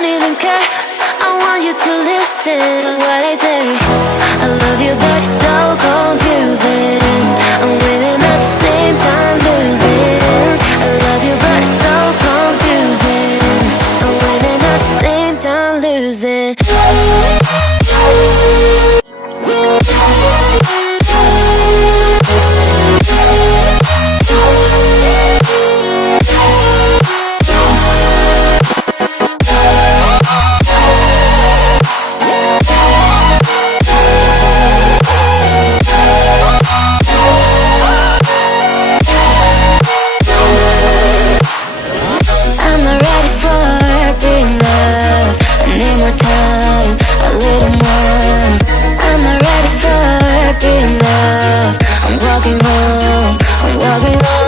don't even care. I want you to listen to what I say. I love you but it's so confusing. I'm winning at the same time losing. I love you but it's so confusing. I'm winning at the same time losing. I'm not ready for being loved. I need more time, a little more. I'm not ready for being loved. I'm walking home, I'm walking home.